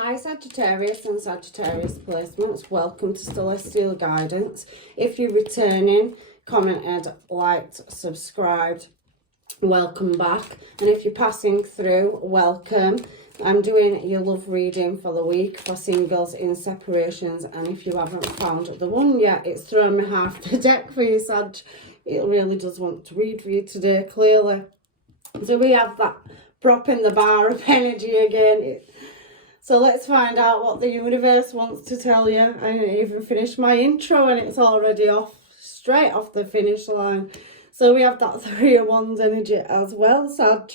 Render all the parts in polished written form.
Hi Sagittarius and Sagittarius placements, welcome to Celestial Guidance. If you're returning, commented, liked, subscribed, welcome back. And if you're passing through, welcome. I'm doing your love reading for the week for singles in separations, and if you haven't found the one yet, it's thrown me half the deck for you, Sag. It really does want to read for you today, clearly. So we have that prop in the bar of energy again. So let's find out what the universe wants to tell you. I didn't even finish my intro and it's already off, straight off the finish line. So we have that Three of Wands energy as well, Sag.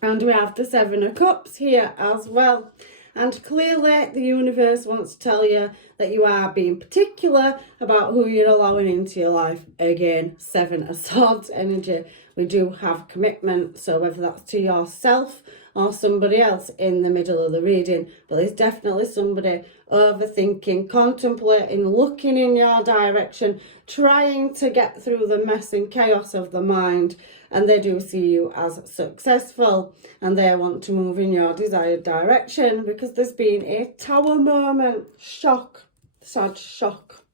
And we have the Seven of Cups here as well. And clearly the universe wants to tell you that you are being particular about who you're allowing into your life. Again, Seven of Swords energy. We do have commitment, so whether that's to yourself or somebody else in the middle of the reading, but there's definitely somebody overthinking, contemplating, looking in your direction, trying to get through the mess and chaos of the mind, and they do see you as successful and they want to move in your desired direction because there's been a Tower moment. Shock, sad shock.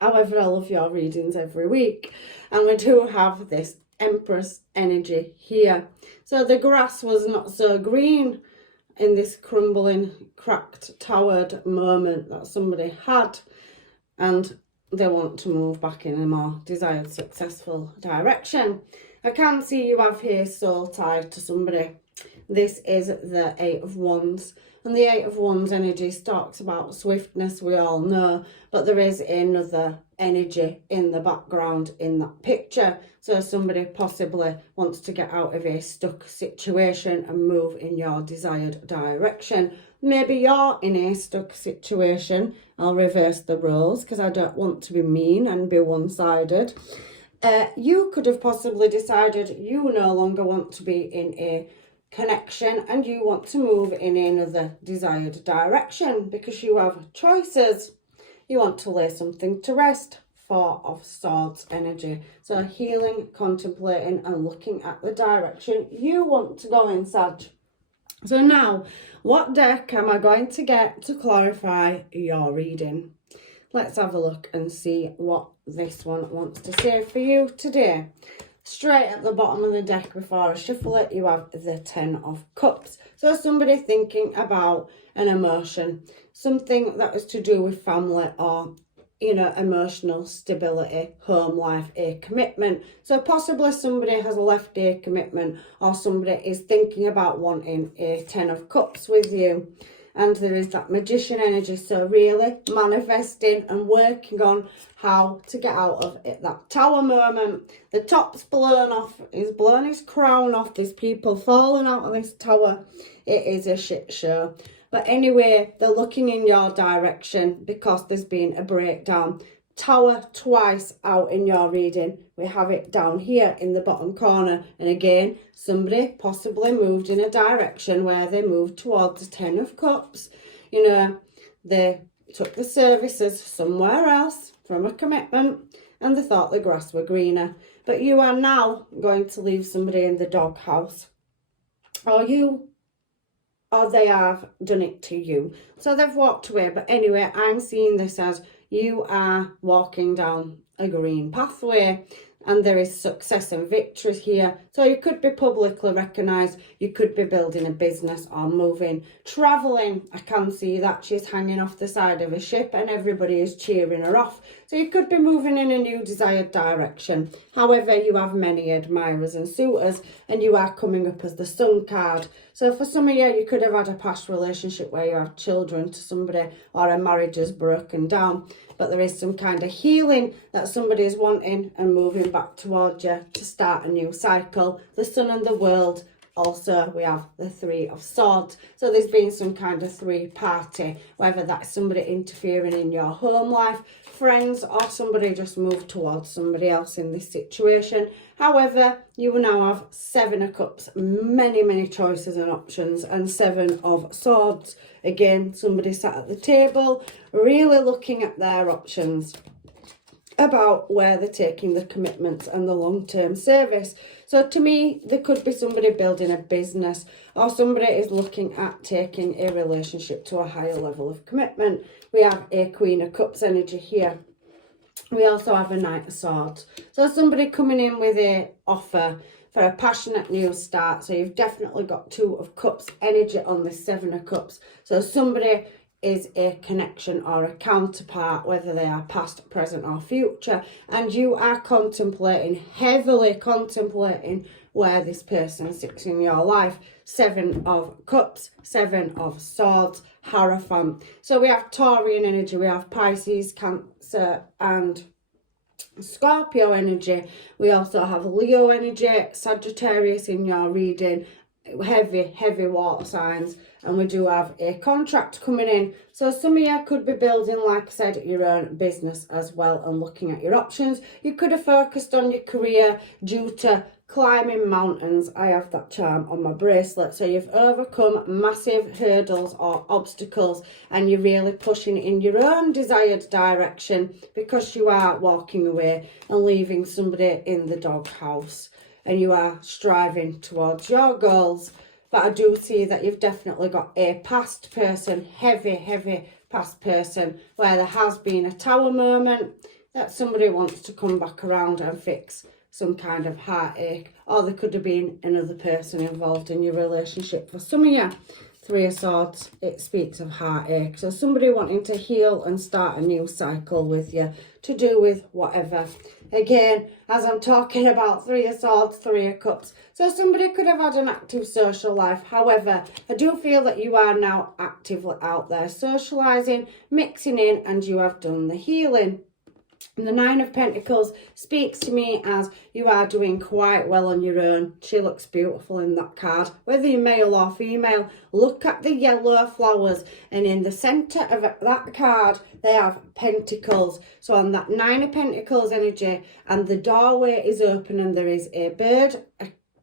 However, I love your readings every week, and we do have this Empress energy here. So the grass was not so green in this crumbling, cracked, towered moment that somebody had, and they want to move back in a more desired, successful direction. I can see you have here soul tied to somebody. This is the Eight of Wands. And the Eight of Wands energy talks about swiftness, we all know, but there is another energy in the background in that picture. So somebody possibly wants to get out of a stuck situation and move in your desired direction. Maybe you're in a stuck situation. I'll reverse the roles because I don't want to be mean and be one-sided. You could have possibly decided you no longer want to be in a connection and you want to move in another desired direction because you have choices. You want to lay something to rest. Four of Swords energy. So healing, contemplating and looking at the direction you want to go in, Sag. So now, what deck am I going to get to clarify your reading? Let's have a look and see what this one wants to say for you today. Straight at the bottom of the deck before I shuffle it, you have the Ten of Cups. So somebody thinking about an emotion, something that is to do with family or, emotional stability, home life, a commitment. So possibly somebody has left a commitment or somebody is thinking about wanting a Ten of Cups with you. And there is that Magician energy, so really manifesting and working on how to get out of it. That Tower moment, the top's blown off, he's blown his crown off, there's people falling out of this tower. It is a shit show. But anyway, they're looking in your direction because there's been a breakdown. Tower twice out in your reading. We have it down here in the bottom corner, and again somebody possibly moved in a direction where they moved towards the Ten of Cups. They took the services somewhere else from a commitment and they thought the grass were greener, but you are now going to leave somebody in the doghouse, or they have done it to you. So they've walked away, but anyway, I'm seeing this as you are walking down a green pathway and there is success and victory here. So you could be publicly recognised, you could be building a business or moving, travelling. I can see that she's hanging off the side of a ship and everybody is cheering her off. So you could be moving in a new desired direction. However, you have many admirers and suitors and you are coming up as the Sun card. So for some of you could have had a past relationship where you have children to somebody or a marriage has broken down. But there is some kind of healing that somebody is wanting and moving back towards you to start a new cycle. The Sun and the World. Also, we have the Three of Swords. So there's been some kind of three-party, whether that's somebody interfering in your home life, friends, or somebody just moved towards somebody else in this situation. However, you now have Seven of Cups, many choices and options, and Seven of Swords. Again, somebody sat at the table, really looking at their options. about where they're taking the commitments and the long-term service. So to me, there could be somebody building a business, or somebody is looking at taking a relationship to a higher level of commitment. We have a Queen of Cups energy here. We also have a Knight of Swords. So somebody coming in with a offer for a passionate new start. So you've definitely got Two of Cups energy on this Seven of Cups. So somebody is a connection or a counterpart, whether they are past, present or future, and you are contemplating, heavily contemplating, where this person sits in your life. Seven of Cups, Seven of Swords, Hierophant. So we have Taurian energy, we have Pisces, Cancer and Scorpio energy. We also have Leo energy, Sagittarius in your reading, heavy water signs, and we do have a contract coming in. So some of you could be building, like I said, your own business as well and looking at your options. You could have focused on your career due to climbing mountains. I have that charm on my bracelet. So you've overcome massive hurdles or obstacles and you're really pushing in your own desired direction, because you are walking away and leaving somebody in the doghouse, and you are striving towards your goals. But I do see that you've definitely got a past person, heavy past person, where there has been a tower moment that somebody wants to come back around and fix some kind of heartache, or there could have been another person involved in your relationship. For some of you, Three of Swords, it speaks of heartache. So somebody wanting to heal and start a new cycle with you, to do with whatever. Again, as I'm talking about Three of Swords, Three of Cups. So somebody could have had an active social life. However, I do feel that you are now actively out there socialising, mixing in, and you have done the healing. And the Nine of Pentacles speaks to me as you are doing quite well on your own. She looks beautiful in that card. Whether you're male or female, look at the yellow flowers. And in the centre of that card, they have pentacles. So on that Nine of Pentacles energy, and the doorway is open and there is a bird.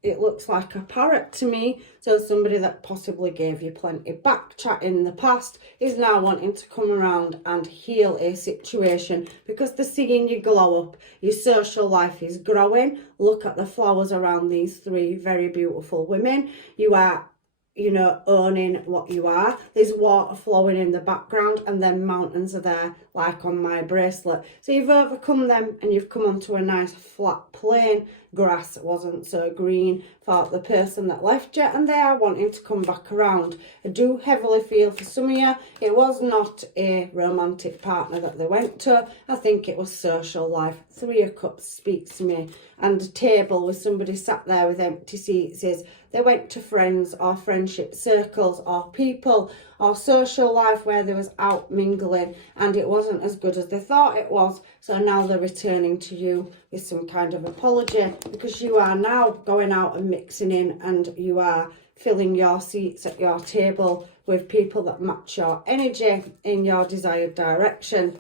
It looks like a parrot to me. So somebody that possibly gave you plenty back chat in the past is now wanting to come around and heal a situation, because they're seeing you glow up. Your social life is growing. Look at the flowers around these three very beautiful women. You are, you know, owning what you are. There's water flowing in the background and then mountains are there, like on my bracelet. So you've overcome them and you've come onto a nice flat plain. Grass wasn't so green for the person that left you, and they are wanting to come back around. I do heavily feel for some of you, it was not a romantic partner that they went to. I think it was social life. Three of Cups speaks to me, and a table with somebody sat there with empty seats is they went to friends or friendship circles or people or social life where they was out mingling and it wasn't as good as they thought it was. So now they're returning to you with some kind of apology, because you are now going out and mixing in and you are filling your seats at your table with people that match your energy in your desired direction.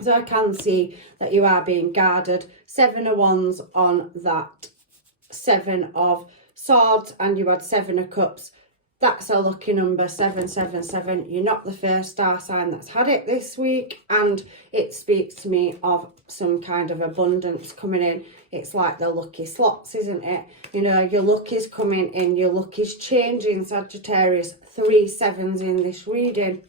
So I can see that you are being guarded. Seven of Wands on that Seven of Swords, and you had Seven of Cups. That's a lucky number, 777. You're not the first star sign that's had it this week, and it speaks to me of some kind of abundance coming in. It's like the lucky slots, isn't it? You know, your luck is coming in, your luck is changing, Sagittarius. 3 sevens in this reading.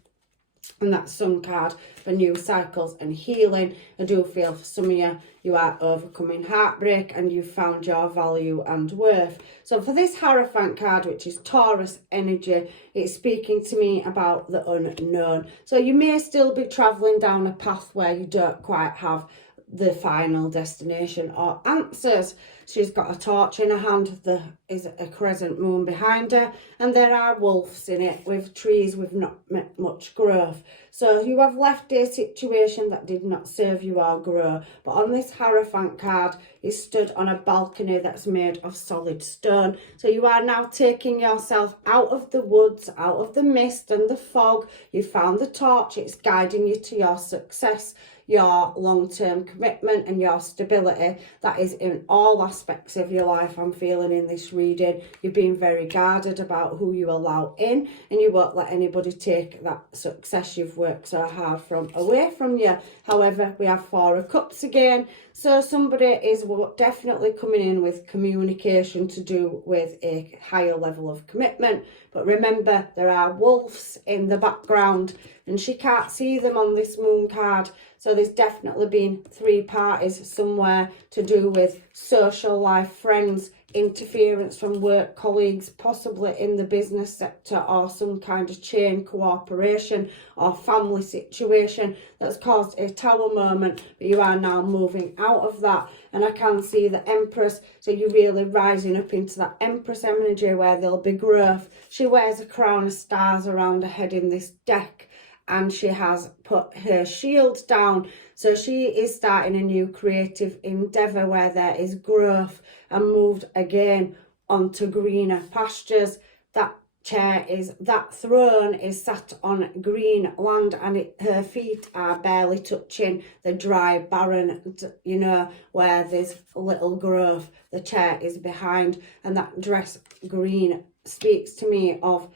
And that's some card for new cycles and healing. I do feel for some of you, you are overcoming heartbreak and you've found your value and worth. So for this Hierophant card, which is Taurus energy, it's speaking to me about the unknown. So you may still be travelling down a path where you don't quite have the final destination or answers. She's got a torch in her hand, there is a crescent moon behind her, and there are wolves in it with trees with not much growth. So you have left a situation that did not serve you or grow. But on this Hierophant card, you stood on a balcony that's made of solid stone. So you are now taking yourself out of the woods, out of the mist and the fog. You found the torch, it's guiding you to your success. your long-term commitment and your stability. That is in all aspects of your life, I'm feeling in this reading. You're being very guarded about who you allow in, and you won't let anybody take that success you've worked so hard from away from you. However, we have Four of Cups again. So somebody is definitely coming in with communication to do with a higher level of commitment. But remember, there are wolves in the background and she can't see them on this moon card. So there's definitely been three parties somewhere to do with social life, friends, interference from work colleagues, possibly in the business sector, or some kind of chain cooperation or family situation that's caused a tower moment, but you are now moving out of that. And I can see the Empress, so you're really rising up into that Empress energy where there'll be growth. She wears a crown of stars around her head in this deck, and she has put her shield down. So she is starting a new creative endeavour where there is growth, and moved again onto greener pastures. That throne is sat on green land, and her feet are barely touching the dry, barren, you know, where there's little growth. The chair is behind, and that dress green speaks to me of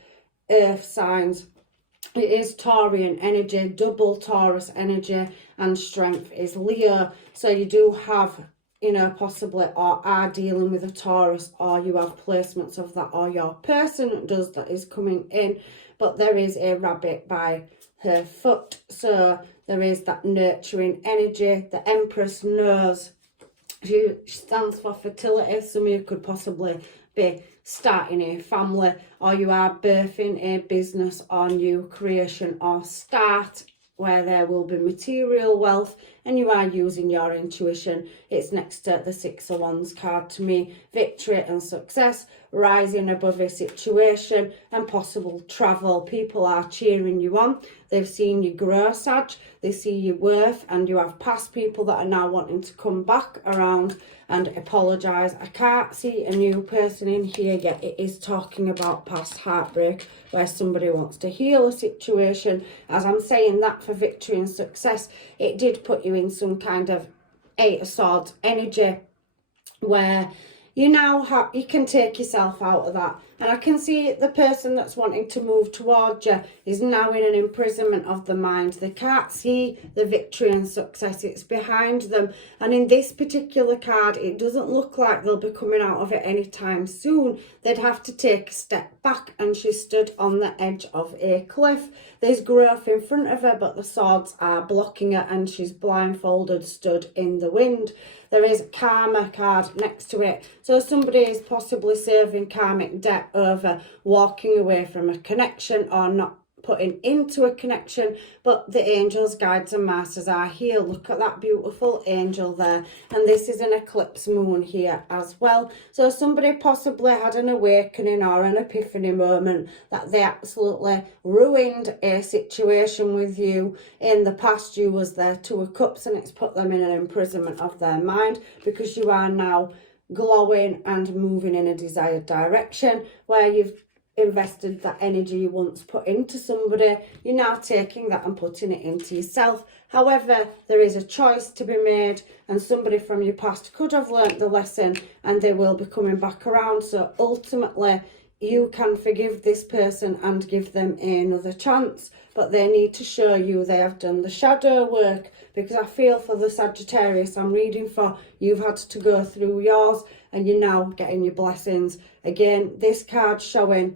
earth signs. It is Taurian energy, double Taurus energy, and strength is Leo. So you do have, you know, possibly or are dealing with a Taurus, or you have placements of that, or your person does, that is coming in. But there is a rabbit by her foot. So there is that nurturing energy. The Empress knows. She stands for fertility. Some of you could possibly be starting a family, or you are birthing a business or new creation or start where there will be material wealth, and you are using your intuition. It's next to the Six of Wands card to me. Victory and success, rising above a situation, and possible travel. People are cheering you on. They've seen you grow, Sag. They see your worth, and you have past people that are now wanting to come back around and apologise. I can't see a new person in here yet. It is talking about past heartbreak, where somebody wants to heal a situation. As I'm saying that for victory and success, it did put you in some kind of Eight of Swords energy, where you now you can take yourself out of that. And I can see the person that's wanting to move towards you is now in an imprisonment of the mind. They can't see the victory and success. It's behind them. And in this particular card, it doesn't look like they'll be coming out of it anytime soon. They'd have to take a step back, and she stood on the edge of a cliff. There's growth in front of her, but the swords are blocking her, and she's blindfolded, stood in the wind. There is karma card next to it. So somebody is possibly serving karmic debt over walking away from a connection or not putting into a connection, but the angels, guides and masters are here. Look at that beautiful angel there. And this is an eclipse moon here as well. So somebody possibly had an awakening or an epiphany moment that they absolutely ruined a situation with you in the past. You was their Two of Cups, and it's put them in an imprisonment of their mind, because you are now glowing and moving in a desired direction, where you've invested that energy you once put into somebody. You're now taking that and putting it into yourself. However, there is a choice to be made, and somebody from your past could have learnt the lesson, and they will be coming back around. So ultimately, you can forgive this person and give them another chance, but they need to show you they have done the shadow work, because I feel for the Sagittarius I'm reading for, you've had to go through yours, and you're now getting your blessings. Again, this card showing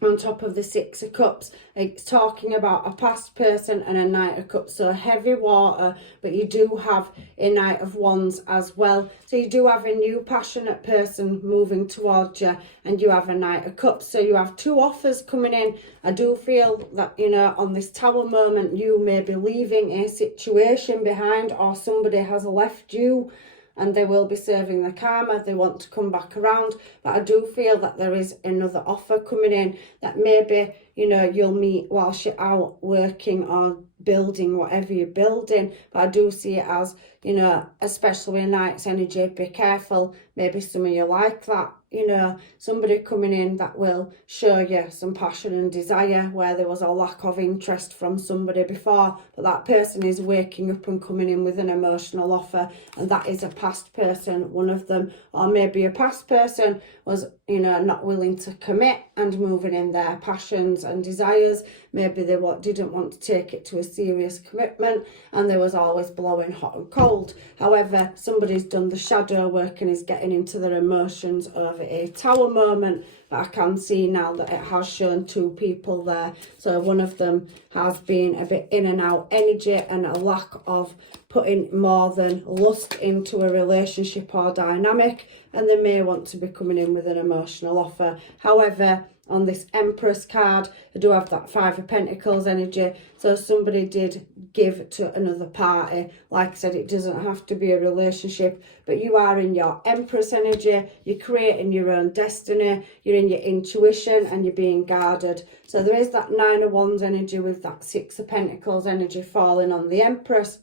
on top of the Six of Cups, it's talking about a past person and a Knight of Cups, so heavy water, but you do have a Knight of Wands as well. So you do have a new passionate person moving towards you, and you have a Knight of Cups. So you have two offers coming in. I do feel that, you know, on this tower moment, you may be leaving a situation behind, or somebody has left you, and they will be serving the karma. They want to come back around, but I do feel that there is another offer coming in that maybe, you know, you'll meet whilst you're out working or building whatever you're building. But I do see it as, you know, especially with Knight's energy, be careful. Maybe some of you like that, you know, somebody coming in that will show you some passion and desire where there was a lack of interest from somebody before, but that person is waking up and coming in with an emotional offer, and that is a past person, one of them. Or maybe a past person was, you know, not willing to commit and moving in their passions and desires. Maybe they didn't want to take it to a serious commitment, and they was always blowing hot and cold. However, somebody's done the shadow work and is getting into their emotions over a tower moment. But I can see now that it has shown two people there. So one of them has been a bit in and out energy and a lack of putting more than lust into a relationship or dynamic, and they may want to be coming in with an emotional offer. However, on this Empress card, I do have that Five of Pentacles energy. So somebody did give to another party. Like I said, it doesn't have to be a relationship, but you are in your Empress energy. You're creating your own destiny. You're in your intuition and you're being guarded. So there is that Nine of Wands energy with that Six of Pentacles energy falling on the Empress.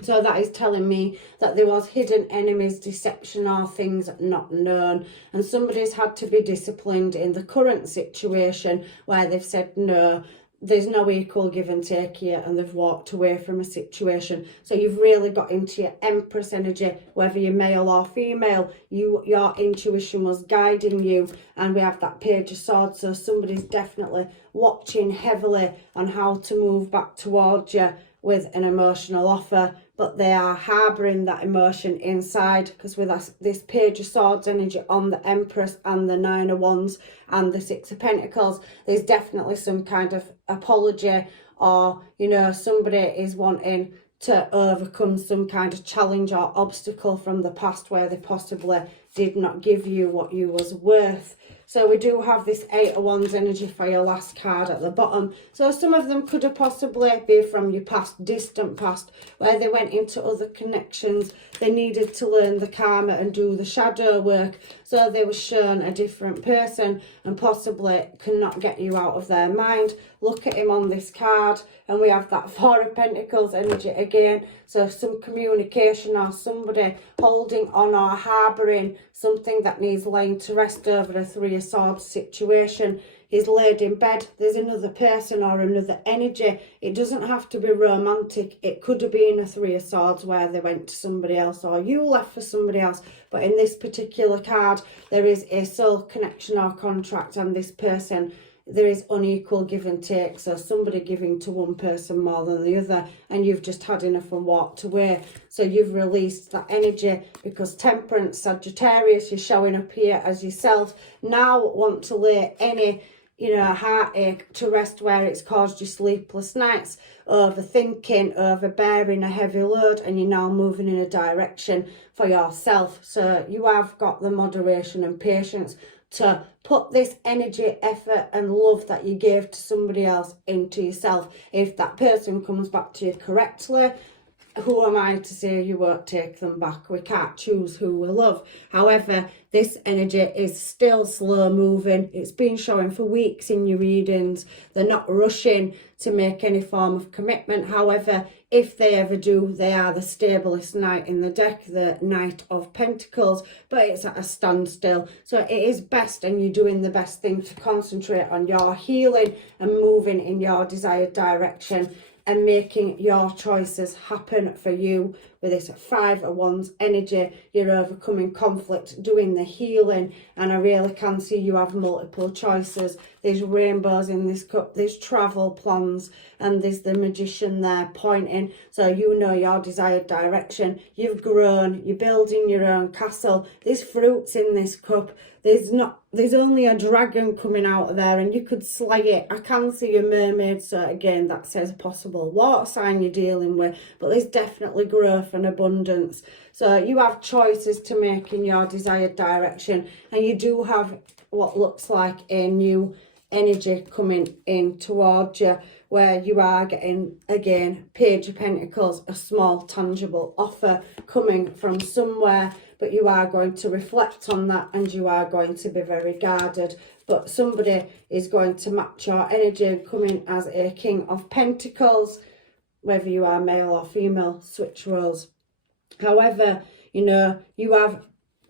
So that is telling me that there was hidden enemies, deception, or things not known. And somebody's had to be disciplined in the current situation where they've said, no, there's no equal give and take here, and they've walked away from a situation. So you've really got into your Empress energy, whether you're male or female. Your intuition was guiding you. And we have that Page of Swords. So somebody's definitely watching heavily on how to move back towards you with an emotional offer, but they are harbouring that emotion inside, because with this Page of Swords energy on the Empress and the Nine of Wands and the Six of Pentacles, there's definitely some kind of apology, or, you know, somebody is wanting to overcome some kind of challenge or obstacle from the past where they possibly did not give you what you was worth. So we do have this Eight of Wands energy for your last card at the bottom. So some of them could have possibly be from your past, distant past, where they went into other connections. They needed to learn the karma and do the shadow work. So they were shown a different person and possibly cannot get you out of their mind. Look at him on this card. And we have that Four of Pentacles energy again. So some communication or somebody holding on or harbouring something that needs laying to rest over a Three of Swords situation. He's laid in bed. There's another person or another energy. It doesn't have to be romantic. It could have been a Three of Swords where they went to somebody else or you left for somebody else. But in this particular card, there is a soul connection or contract, and this person, there is unequal give and take. So somebody giving to one person more than the other, and you've just had enough and walked away. So you've released that energy, because Temperance, Sagittarius, you're showing up here as yourself. Now want to lay any, you know, heartache to rest where it's caused you sleepless nights, overthinking, overbearing a heavy load, and you're now moving in a direction for yourself. So you have got the moderation and patience to put this energy, effort and love that you gave to somebody else into yourself. If that person comes back to you correctly, who am I to say you won't take them back? We can't choose who we love. However, this energy is still slow moving. It's been showing for weeks in your readings. They're not rushing to make any form of commitment. However, if they ever do, they are the stablest knight in the deck, the Knight of Pentacles, but it's at a standstill. So it is best, and you're doing the best thing, to concentrate on your healing and moving in your desired direction and making your choices happen for you. With this Five of Wands energy, you're overcoming conflict, doing the healing, and I really can see you have multiple choices. There's rainbows in this cup, there's travel plans, and there's the Magician there pointing. So you know your desired direction. You've grown, you're building your own castle. There's fruits in this cup. There's only a dragon coming out of there, and you could slay it. I can see a mermaid, so again, that says possible water sign you're dealing with, but there's definitely growth and abundance. So you have choices to make in your desired direction, and you do have what looks like a new energy coming in towards you, where you are getting, again, Page of Pentacles, a small tangible offer coming from somewhere, but you are going to reflect on that, and you are going to be very guarded. But somebody is going to match your energy and come in as a King of Pentacles. Whether you are male or female, switch roles. However, you know, you have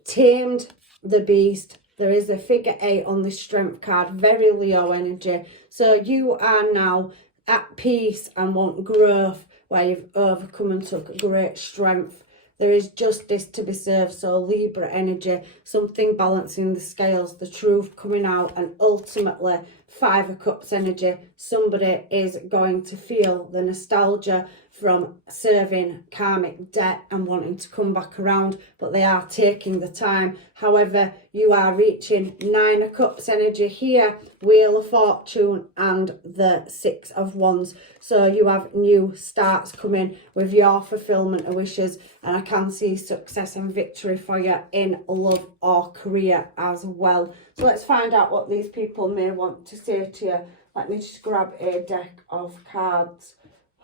tamed the beast, There is a figure 8 on the Strength card, very Leo energy. So you are now at peace and want growth, where you've overcome and took great strength. There is justice to be served, so Libra energy, something balancing the scales, the truth coming out, and ultimately 5 of Cups energy. Somebody is going to feel the nostalgia from serving karmic debt and wanting to come back around, but they are taking the time. However, you are reaching 9 of Cups energy here, Wheel of Fortune, and the 6 of Wands. So you have new starts coming with your fulfillment of wishes, and I can see success and victory for you in love or career as well. So let's find out what these people may want to say to you. Let me just grab a deck of cards.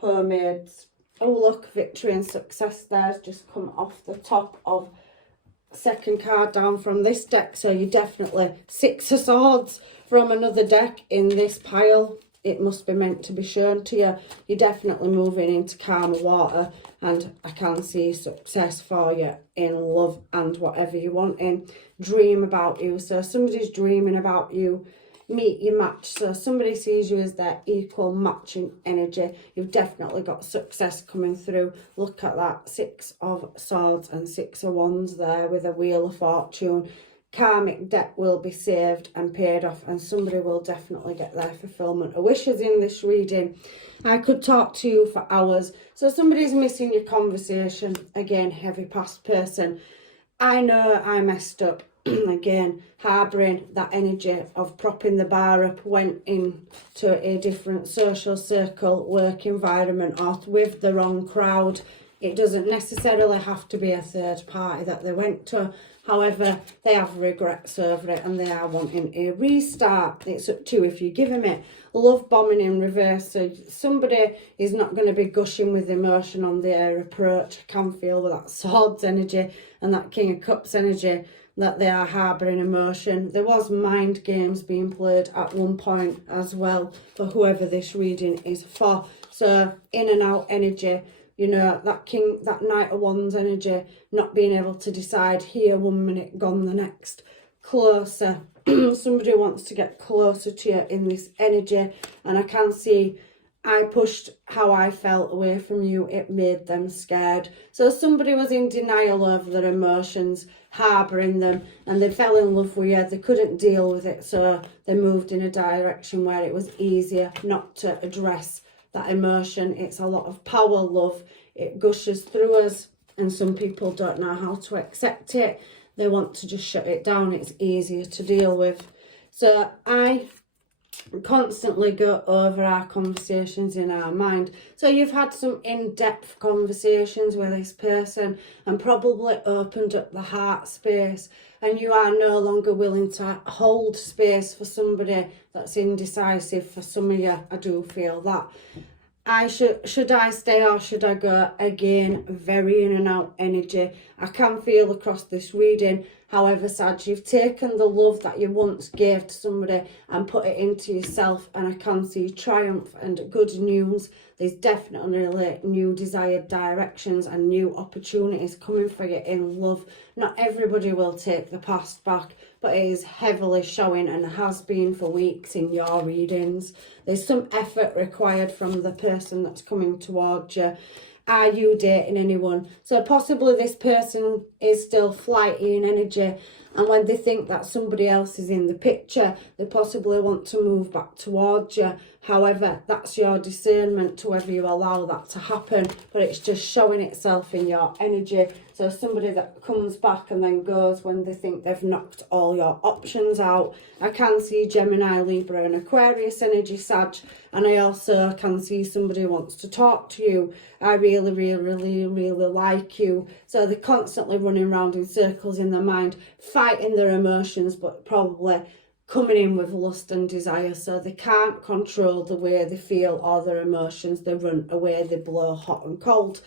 Mermaids. Oh look, victory and success there's just come off the top of second card down from this deck. So you definitely 6 of Swords from another deck in this pile. It must be meant to be shown to you. You're definitely moving into calmer water, and I can see success for you in love and whatever you want in. Dream about you. So somebody's dreaming about you. Meet your match. So somebody sees you as their equal matching energy. You've definitely got success coming through. Look at that, 6 of Swords and 6 of Wands there with a Wheel of Fortune. Karmic debt will be saved and paid off, and somebody will definitely get their fulfillment of wishes in this reading. I could talk to you for hours. So somebody's missing your conversation. Again, heavy past person. I know I messed up. Again, harbouring that energy of propping the bar up, went into a different social circle, work environment, or with the wrong crowd. It doesn't necessarily have to be a third party that they went to. However, they have regrets over it and they are wanting a restart. It's up to you if you give them it. Love bombing in reverse. So somebody is not going to be gushing with emotion on their approach. I can feel with that Swords energy and that King of Cups energy that they are harbouring emotion. There was mind games being played at one point as well for whoever this reading is for. So in and out energy, you know, that Knight of Wands energy, not being able to decide here 1 minute, gone the next. Closer. Somebody wants to get closer to you in this energy, and I can see I pushed how I felt away from you. It made them scared. So somebody was in denial over their emotions, harbouring them, and they fell in love with you. They couldn't deal with it, so they moved in a direction where it was easier not to address that emotion. It's a lot of power love. It gushes through us, and some people don't know how to accept it. They want to just shut it down. It's easier to deal with. So I constantly go over our conversations in our mind. So you've had some in-depth conversations with this person and probably opened up the heart space, and you are no longer willing to hold space for somebody that's indecisive. For some of you, I do feel that. Should I stay or should I go? Again, very in and out energy. I can feel across this reading. However, Sag, you've taken the love that you once gave to somebody and put it into yourself, and I can see triumph and good news. There's definitely new desired directions and new opportunities coming for you in love. Not everybody will take the past back, but it is heavily showing and has been for weeks in your readings. There's some effort required from the person that's coming towards you. Are you dating anyone? So possibly this person is still flighty in energy, and when they think that somebody else is in the picture, they possibly want to move back towards you. However, that's your discernment to whether you allow that to happen, but it's just showing itself in your energy. So somebody that comes back and then goes when they think they've knocked all your options out. I can see Gemini, Libra and Aquarius energy, Sag, and I also can see somebody who wants to talk to you. I really, really, really, really like you. So they're constantly running around in circles in their mind, fighting their emotions, but probably coming in with lust and desire. So they can't control the way they feel or their emotions. They run away, they blow hot and cold.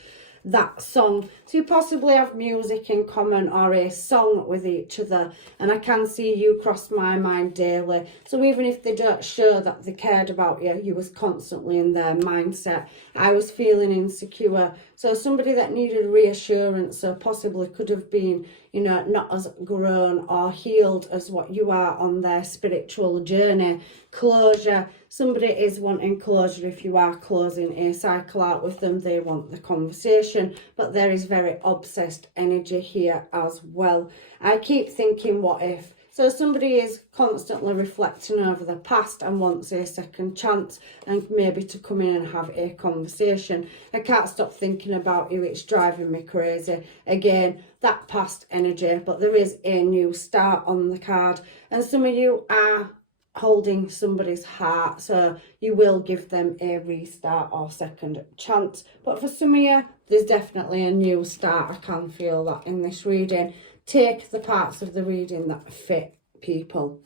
that song. So you possibly have music in common or a song with each other, and I can see you cross my mind daily. So even if they don't show that they cared about you, you was constantly in their mindset. I was feeling insecure. So somebody that needed reassurance, so possibly could have been, you know, not as grown or healed as what you are on their spiritual journey. Closure. Somebody is wanting closure if you are closing a cycle out with them. They want the conversation, but there is very obsessed energy here as well. I keep thinking, what if? So somebody is constantly reflecting over the past and wants a second chance and maybe to come in and have a conversation. I can't stop thinking about you, it's driving me crazy. Again, that past energy, but there is a new start on the card. And some of you are holding somebody's heart, so you will give them a restart or second chance. But for some of you, there's definitely a new start. I can feel that in this reading. Take the parts of the reading that fit people.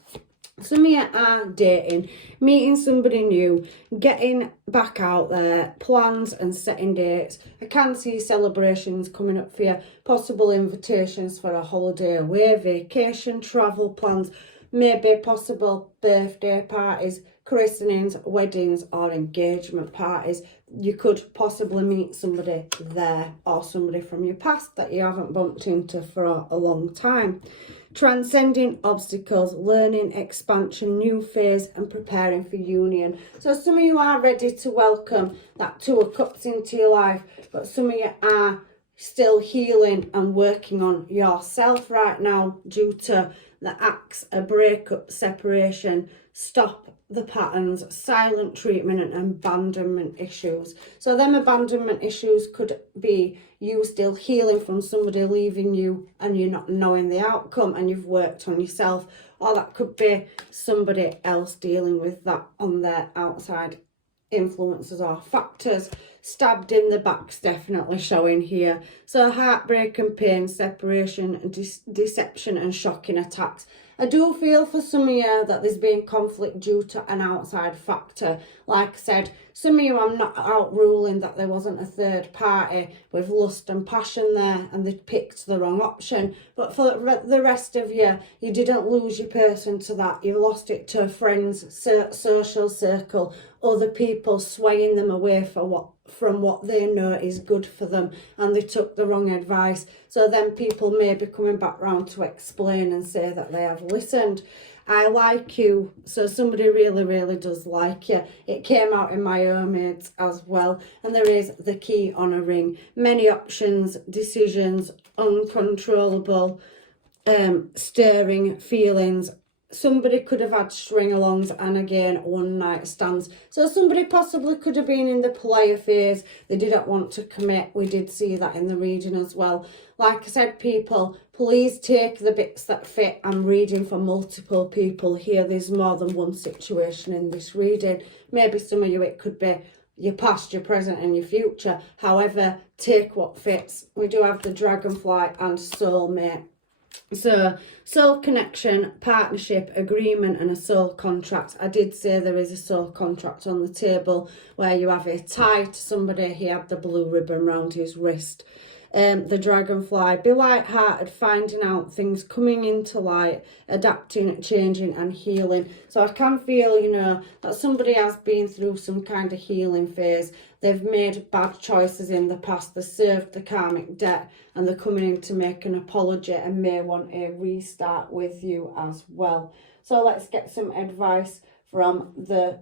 Some of you are dating, meeting somebody new, getting back out there, plans and setting dates. I can see celebrations coming up for you, possible invitations for a holiday away, vacation, travel plans, maybe possible birthday parties, christenings, weddings or engagement parties. You could possibly meet somebody there or somebody from your past that you haven't bumped into for a long time. Transcending obstacles, learning, expansion, new phase and preparing for union. So some of you are ready to welcome that Two of Cups into your life, but some of you are still healing and working on yourself right now due to the acts, a breakup, separation, stop the patterns, silent treatment and abandonment issues. So them abandonment issues could be you still healing from somebody leaving you and you're not knowing the outcome and you've worked on yourself, or that could be somebody else dealing with that on their outside influences or factors. Stabbed in the back's definitely showing here. So heartbreak and pain, separation and deception and shocking attacks. I do feel for some of you that there's been conflict due to an outside factor. Like I said, some of you, I'm not out ruling that there wasn't a third party with lust and passion there and they picked the wrong option. But for the rest of you, you didn't lose your person to that. You lost it to friends, social circle, other people swaying them away from what they know is good for them, and they took the wrong advice. So then people may be coming back round to explain and say that they have listened. I like you. So somebody really, really does like you. It came out in my mermaids as well. And there is the key on a ring. Many options, decisions, uncontrollable, stirring feelings. Somebody could have had string-alongs and again one night stands. So somebody possibly could have been in the player phase. They didn't want to commit. We did see that in the reading as well. Like I said, people, please take the bits that fit. I'm reading for multiple people here. There's more than one situation in this reading. Maybe some of you, it could be your past, your present and your future. However, take what fits. We do have the dragonfly and soulmate. So soul connection, partnership, agreement and a soul contract. I did say there is a soul contract on the table where you have a tie to somebody. He had the blue ribbon round his wrist. The dragonfly, be light-hearted, finding out things, coming into light, adapting, changing and healing. So I can feel, you know, that somebody has been through some kind of healing phase. They've made bad choices in the past. They served the karmic debt and they're coming in to make an apology and may want a restart with you as well. So let's get some advice from the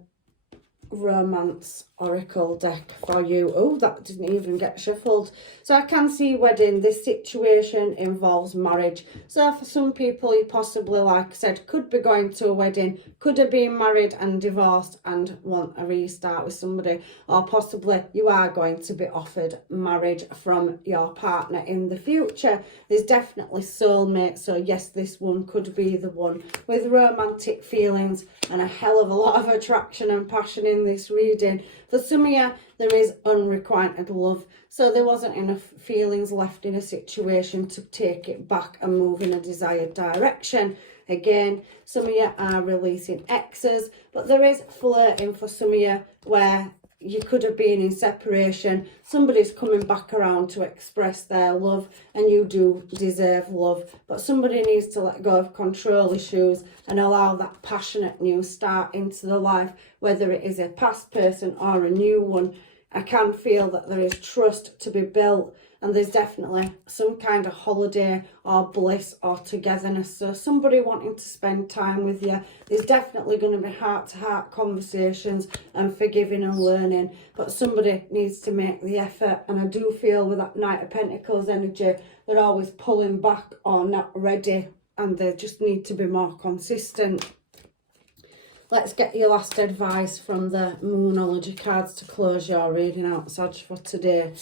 romance oracle deck for you. Oh, that didn't even get shuffled. So I can see wedding. This situation involves marriage. So for some people, you possibly, like I said, could be going to a wedding, could have been married and divorced and want a restart with somebody, or possibly you are going to be offered marriage from your partner in the future. There's definitely soulmate, so yes, this one could be the one with romantic feelings and a hell of a lot of attraction and passion in this reading. For some of you, there is unrequited love. So there wasn't enough feelings left in a situation to take it back and move in a desired direction. Again, some of you are releasing exes, but there is flirting for some of you where you could have been in separation. Somebody's coming back around to express their love, and you do deserve love. But somebody needs to let go of control issues and allow that passionate new start into the life, whether it is a past person or a new one. I can feel that there is trust to be built, and there's definitely some kind of holiday or bliss or togetherness. So somebody wanting to spend time with you. There's definitely going to be heart-to-heart conversations and forgiving and learning, but somebody needs to make the effort. And I do feel with that Knight of Pentacles energy, they're always pulling back or not ready, and they just need to be more consistent. Let's get your last advice from the Moonology cards to close your reading out, Sag, for today.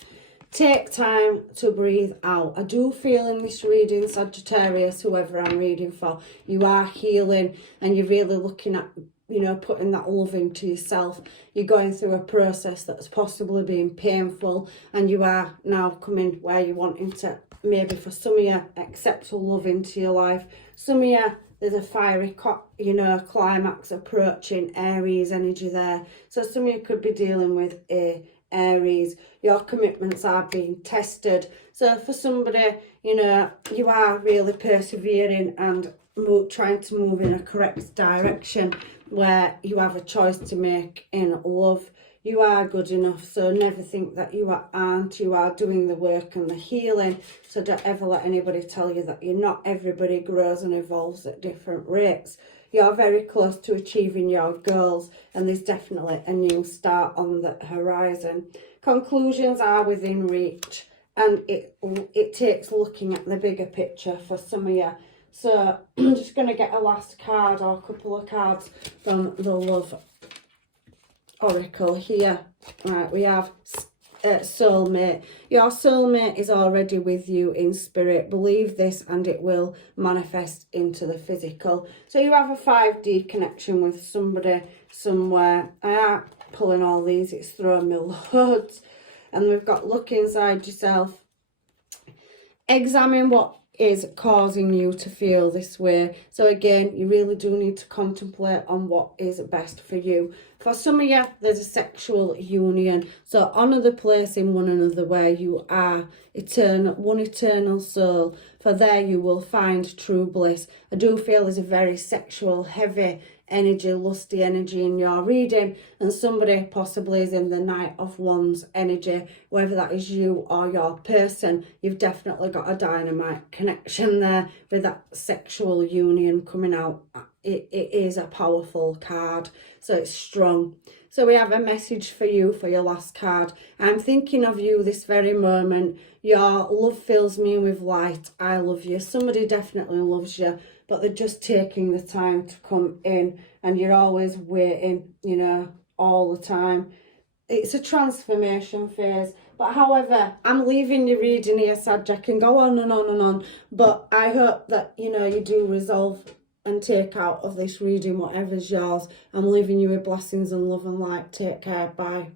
Take time to breathe out. I do feel in this reading, Sagittarius, whoever I'm reading for, you are healing and you're really looking at, you know, putting that love into yourself. You're going through a process that's possibly been painful, and you are now coming where you're wanting to, maybe for some of you, accept love into your life. Some of you, there's a fiery, climax approaching, Aries energy there. So some of you could be dealing with a Aries. Your commitments are being tested. So for somebody, you know, you are really persevering and trying to move in a correct direction where you have a choice to make in love. You are good enough, so never think that you aren't. You are doing the work and the healing, so don't ever let anybody tell you that you're not. Everybody grows and evolves at different rates. You're very close to achieving your goals, and there's definitely a new start on the horizon. Conclusions are within reach, and it takes looking at the bigger picture for some of you. So I'm just going to get a last card or a couple of cards from the Love Oracle here. Right, we have soulmate. Your soulmate is already with you in spirit. Believe this and it will manifest into the physical. So you have a 5D connection with somebody somewhere. I am pulling all these, it's throwing me loads. And we've got look inside yourself. Examine what is causing you to feel this way. So again, you really do need to contemplate on what is best for you. For some of you, there's a sexual union. So honour the place in one another where you are one eternal soul. For there you will find true bliss. I do feel there's a very sexual, heavy energy, lusty energy in your reading, and somebody possibly is in the Knight of Wands energy. Whether that is you or your person, you've definitely got a dynamite connection there with that sexual union coming out. It is a powerful card, so it's strong. So we have a message for you for your last card. I'm thinking of you this very moment. Your love fills me with light. I love you. Somebody definitely loves you, but they're just taking the time to come in, and you're always waiting, you know, all the time. It's a transformation phase. But however, I'm leaving you reading here, Sag. I can go on and on and on, but I hope that, you know, you do resolve and take out of this reading whatever's yours. I'm leaving you with blessings and love and light. Take care. Bye.